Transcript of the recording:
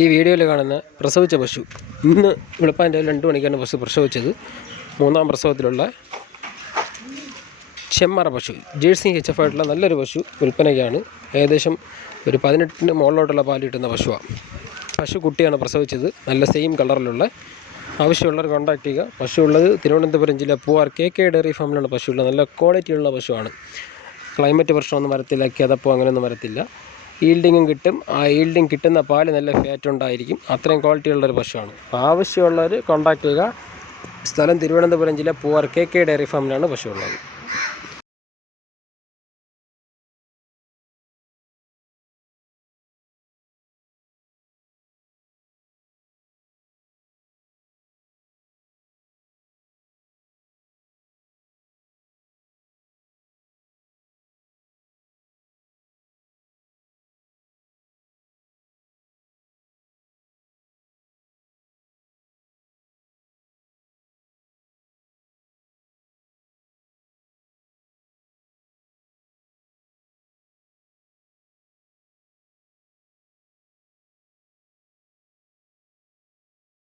ഈ വീഡിയോയിൽ കാണുന്ന പ്രസവിച്ച പശു ഇന്ന് വെളുപ്പാന്റെ രണ്ട് മണിക്കാണ് പശു പ്രസവിച്ചത്. മൂന്നാം പ്രസവത്തിലുള്ള ചെമ്മറ പശു ജേഴ്സി എച്ച് എഫ് ആയിട്ടുള്ള നല്ലൊരു പശു വിൽപ്പനയ്ക്കാണ്. ഏകദേശം ഒരു പതിനെട്ടിന് മുകളിലോട്ടുള്ള പാൽ കിട്ടുന്ന പശുവാണ് പശു കുട്ടിയാണ് പ്രസവിച്ചത്. നല്ല സെയിം കളറിലുള്ള ആവശ്യമുള്ളവർ കോൺടാക്ട് ചെയ്യുക. പശു ഉള്ളത് തിരുവനന്തപുരം ജില്ല പൂവാർ കെ കെ ഡയറി ഫാമിലാണ് പശുവുള്ള നല്ല ക്വാളിറ്റിയുള്ള പശുവാണ്. ക്ലൈമറ്റ് പ്രശ്നമൊന്നും വരത്തില്ല കിതപ്പോ അങ്ങനെയൊന്നും വരത്തില്ല. ഈൽഡിങ്ങും കിട്ടും. ആ ഈൽഡിങ് കിട്ടുന്ന പാൽ നല്ല ഫാറ്റ് ഉണ്ടായിരിക്കും. അത്രയും ക്വാളിറ്റി ഉള്ളൊരു പശുവാണ്. അപ്പോൾ ആവശ്യമുള്ളവർ കോൺടാക്ട് ചെയ്യുക. സ്ഥലം തിരുവനന്തപുരം ജില്ല പൂവാർ കെ കെ ഡയറി ഫാമിലാണ് പശു ഉള്ളത്.